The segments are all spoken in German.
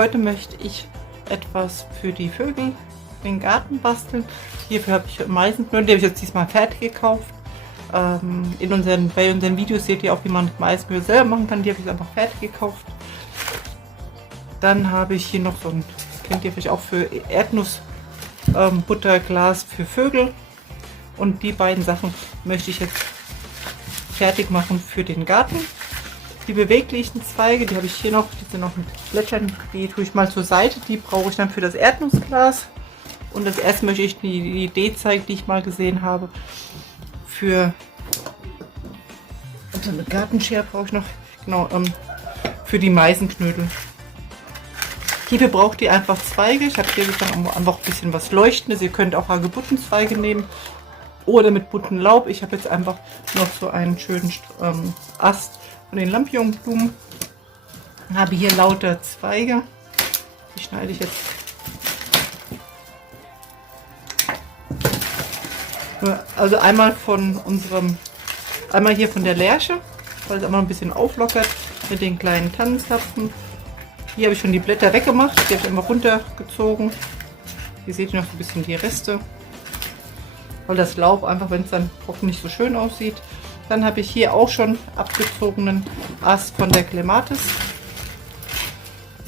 heute möchte ich etwas für die Vögel, den Garten basteln. Hierfür habe ich Meisenknödel, die habe ich jetzt diesmal fertig gekauft. Bei unseren Videos seht ihr auch, wie man Meisenknödel selber machen kann. Die habe ich einfach fertig gekauft. Dann habe ich hier noch so ein, kennt ihr vielleicht auch, für Erdnussbutterglas für Vögel. Und die beiden Sachen möchte ich jetzt fertig machen für den Garten. Die beweglichen Zweige, die habe ich hier noch, die sind noch mit Blättern, die tue ich mal zur Seite. Die brauche ich dann für das Erdnussglas. Und als erstes möchte ich die Idee zeigen, die ich mal gesehen habe. Für also eine Gartenschere brauche ich noch, genau, für die Meisenknödel. Hierfür braucht ihr einfach Zweige. Ich habe hier sozusagen einfach ein bisschen was Leuchtendes. Ihr könnt auch Hagebuttenzweige nehmen oder mit bunten Laub. Ich habe jetzt einfach noch so einen schönen Ast von den Lampignonblumen. Habe hier lauter Zweige. Die schneide ich jetzt. Also einmal hier von der Lärche, weil es einmal ein bisschen auflockert mit den kleinen Tannenzapfen. Hier habe ich schon die Blätter weggemacht, die habe ich einfach runtergezogen. Hier seht ihr noch so ein bisschen die Reste, weil das Laub einfach, wenn es dann trocken, nicht so schön aussieht. Dann habe ich hier auch schon abgezogenen Ast von der Clematis.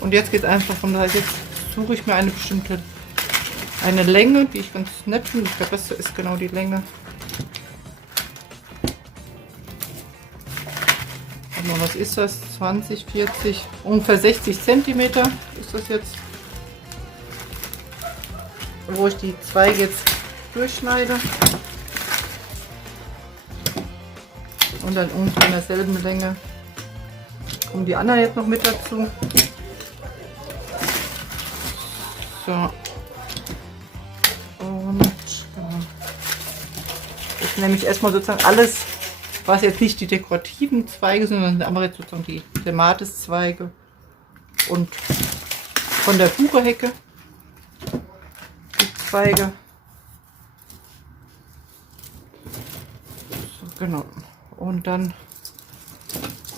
Und jetzt geht es einfach von da, jetzt suche ich mir eine Länge, die ich ganz nett finde. Ich glaube, das ist genau die Länge. Was ist das? 20, 40, ungefähr 60 cm ist das jetzt. Wo ich die Zweige jetzt durchschneide. Und dann ungefähr in derselben Länge kommen die anderen jetzt noch mit dazu. So. Und genau. Jetzt nehme ich erstmal sozusagen alles, was jetzt nicht die dekorativen Zweige sind, sondern aber jetzt sozusagen die Clematis-Zweige und von der Buchehecke die Zweige. So, genau. Und dann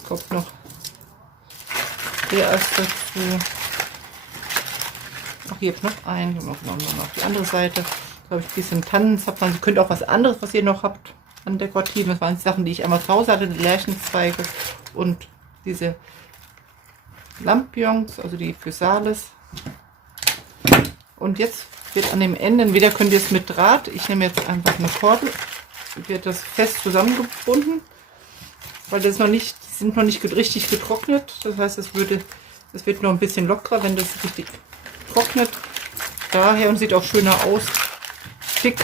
kommt noch der erst dazu. Ach, hier habe ich noch einen. Noch die andere Seite. Da habe ich ein bisschen Tannenzapfen. Also ihr könnt auch was anderes, was ihr noch habt, an Dekorativen. Das waren die Sachen, die ich einmal zu Hause hatte. Die Lärchenzweige und diese Lampions, also die Physalis. Und jetzt wird an dem Ende, entweder könnt ihr es mit Draht, ich nehme jetzt einfach eine Kordel, wird das fest zusammengebunden, weil das noch nicht, die sind noch nicht richtig getrocknet. Das heißt, es wird noch ein bisschen lockerer, wenn das richtig trocknet. Daher und sieht auch schöner aus. Dick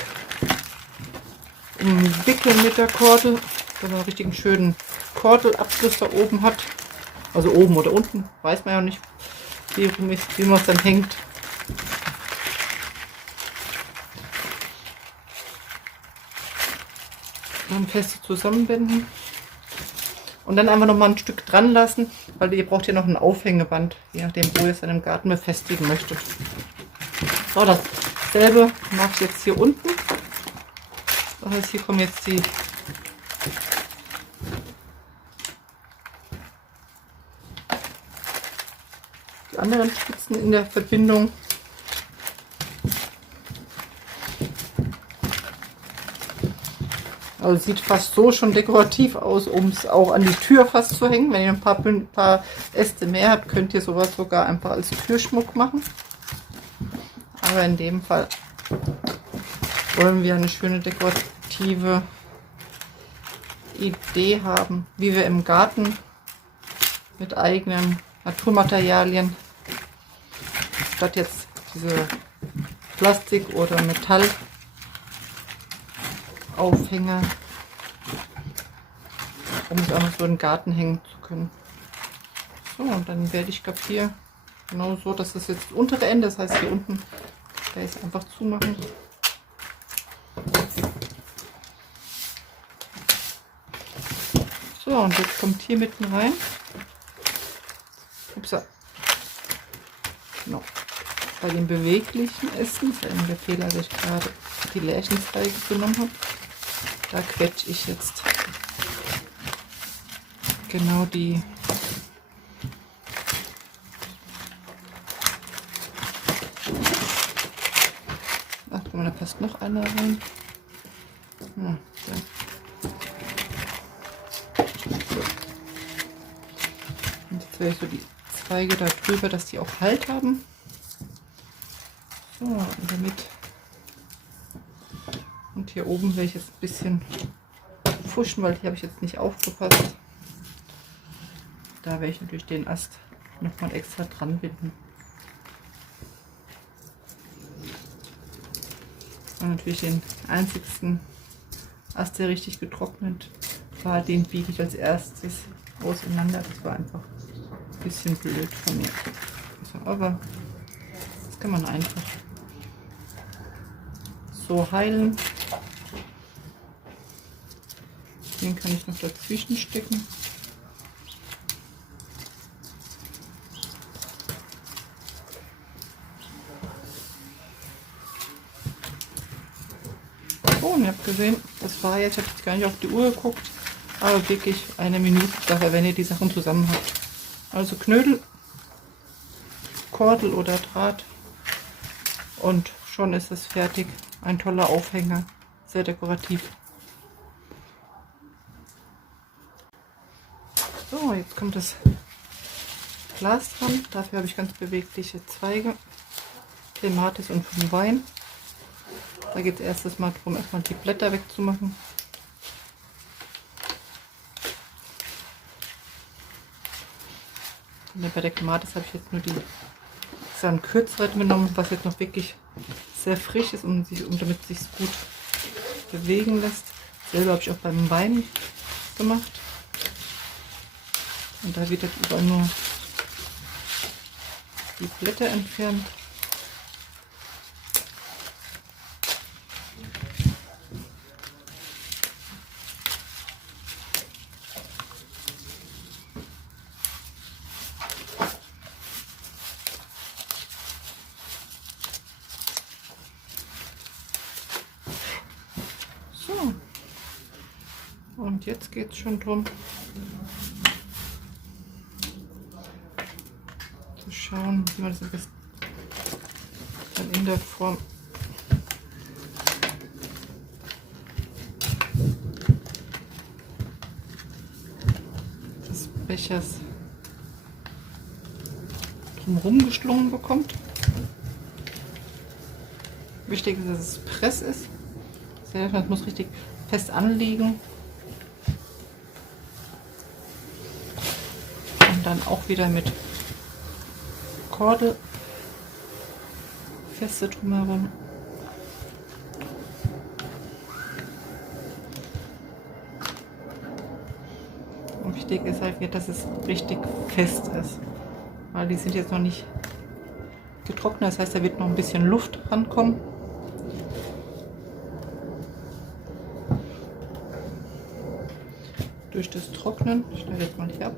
umwickeln mit der Kordel, dass man einen richtigen schönen Kordelabschluss da oben hat. Also oben oder unten, weiß man ja nicht, wie man es dann hängt. Dann fest zusammenbinden. Und dann einfach noch mal ein Stück dran lassen, weil ihr braucht ja noch ein Aufhängeband, je nachdem, wo ihr es dann im Garten befestigen möchtet. So, dasselbe mache ich jetzt hier unten. Das heißt, hier kommen jetzt die anderen Spitzen in der Verbindung. Also sieht fast so schon dekorativ aus, um es auch an die Tür fast zu hängen. Wenn ihr ein paar Äste mehr habt, könnt ihr sowas sogar einfach als Türschmuck machen. Aber in dem Fall wollen wir eine schöne dekorative Idee haben, wie wir im Garten mit eigenen Naturmaterialien statt jetzt diese Plastik- oder Metallaufhänger, um es auch noch so in den Garten hängen zu können. So, und dann werde ich hier genau so, dass das jetzt das untere Ende, das heißt hier unten, da ist einfach zumachen. So, und jetzt kommt hier mitten rein. Upsa. Genau. Bei den beweglichen Ästen, das ist der Fehler, dass ich gerade die Lärchenzweige genommen habe. Da quetsche ich jetzt genau die Und da passt noch einer rein. Ja, so. Und jetzt werde ich so die Zweige da drüber, dass die auch Halt haben. So, und damit. Und hier oben werde ich jetzt ein bisschen fuschen, weil hier habe ich jetzt nicht aufgepasst. Da werde ich natürlich den Ast nochmal extra dran binden. Und natürlich den einzigsten Ast, der richtig getrocknet war, den biege ich als erstes auseinander. Das war einfach ein bisschen blöd von mir. Also, aber das kann man einfach so heilen. Den kann ich noch dazwischen stecken. Oh, und ihr habt gesehen, das war jetzt, ich habe jetzt gar nicht auf die Uhr geguckt, aber wirklich eine Minute Sache, wenn ihr die Sachen zusammen habt. Also Knödel, Kordel oder Draht und schon ist es fertig. Ein toller Aufhänger, sehr dekorativ. So, jetzt kommt das Glas dran. Dafür habe ich ganz bewegliche Zweige, Clematis und vom Wein. Da geht es erstes Mal darum, erstmal die Blätter wegzumachen. Und bei der Clematis habe ich jetzt nur die einen kürzeren genommen, was jetzt noch wirklich sehr frisch ist, damit es sich gut bewegen lässt. Selber habe ich auch beim Wein gemacht. Und da wird jetzt überall nur die Blätter entfernt. So. Und jetzt geht es schon darum, zu schauen, wie man das am besten dann in der Form des Bechers drumherum geschlungen bekommt. Wichtig ist, dass es Press ist. Das muss richtig fest anliegen. Und dann auch wieder mit Kordel feste drumherum. Und wichtig ist halt, dass es richtig fest ist. Weil die sind jetzt noch nicht getrocknet, das heißt, da wird noch ein bisschen Luft rankommen. Durch das Trocknen, ich stelle jetzt mal hier ab.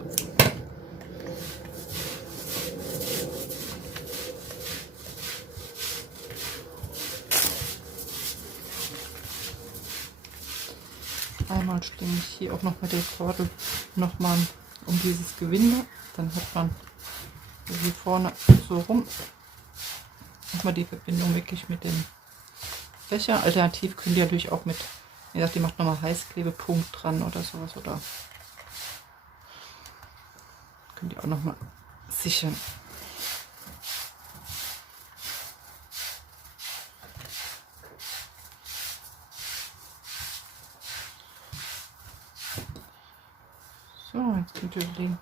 Einmal schlinge ich hier auch noch mit der Kordel nochmal um dieses Gewinde, dann hat man hier vorne so rum nochmal die Verbindung wirklich mit dem Becher. Alternativ könnt ihr natürlich auch mit, wie gesagt, ihr macht nochmal Heißklebepunkt dran oder sowas, oder könnt ihr auch nochmal sichern. So, jetzt könnt ihr überlegen,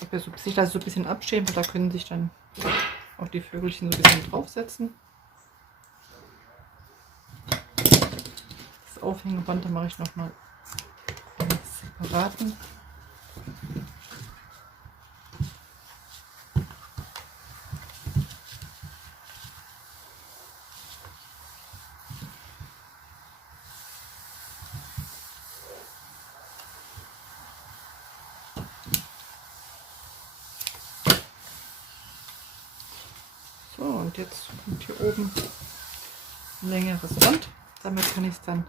ob ihr sich das so ein bisschen abschämt, da können sich dann auch die Vögelchen so ein bisschen draufsetzen. Das Aufhängeband, da mache ich nochmal einen separaten. So, und jetzt kommt hier oben ein längeres Band. Damit kann ich es dann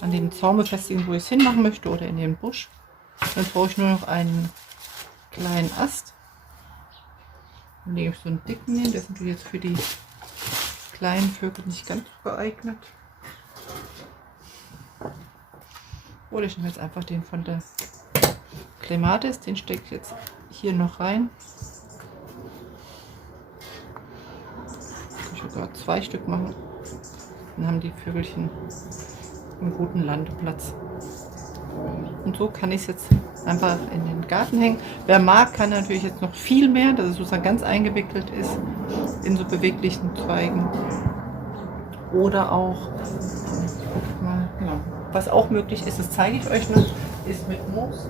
an den Zaun befestigen, wo ich es hinmachen möchte, oder in den Busch. Dann brauche ich nur noch einen kleinen Ast. nehme ich so einen dicken nehmen. Der ist natürlich jetzt für die kleinen Vögel nicht ganz so geeignet. Oder ich nehme jetzt einfach den von der Clematis. Den stecke ich jetzt hier noch rein. Ich kann sogar 2 Stück machen. Dann haben die Vögelchen einen guten Landeplatz. Und so kann ich es jetzt einfach in den Garten hängen. Wer mag, kann natürlich jetzt noch viel mehr, dass es sozusagen ganz eingewickelt ist in so beweglichen Zweigen. Oder auch, guck mal, ja, was auch möglich ist, das zeige ich euch noch, ist mit Moos.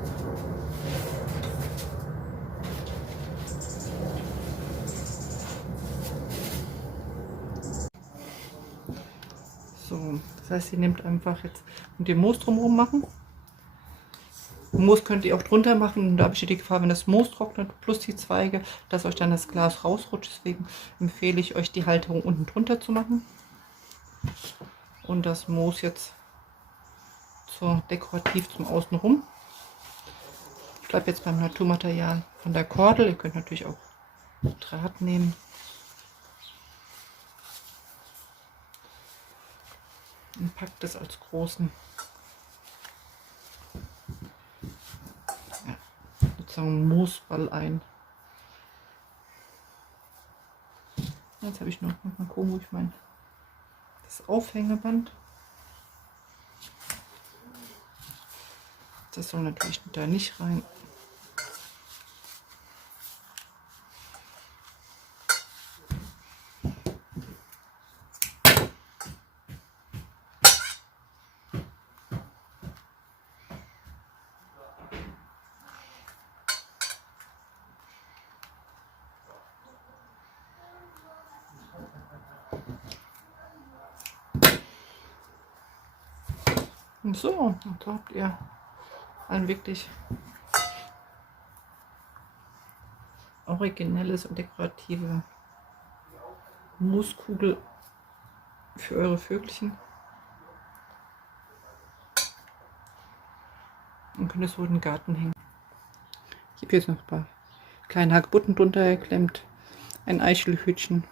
So, das heißt, ihr nehmt einfach jetzt und ihr Moos drumherum machen. Moos könnt ihr auch drunter machen. Da besteht die Gefahr, wenn das Moos trocknet plus die Zweige, dass euch dann das Glas rausrutscht. Deswegen empfehle ich euch, die Halterung unten drunter zu machen. Und das Moos jetzt so dekorativ zum Außenrum. Ich bleibe jetzt beim Naturmaterial von der Kordel. Ihr könnt natürlich auch Draht nehmen. Und packt das als großen, ja, sozusagen Moosball ein. Jetzt habe ich noch mal gucken, wo ich das Aufhängeband. Das soll natürlich da nicht rein. So, und so habt ihr ein wirklich originelles und dekorative Mooskugel für eure Vögelchen. Und könnt es so in den Garten hängen. Ich habe jetzt noch ein paar kleine Hagebutten drunter geklemmt. Ein Eichelhütchen.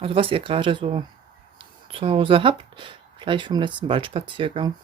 Also was ihr gerade so zu Hause habt. Gleich vom letzten Waldspaziergang.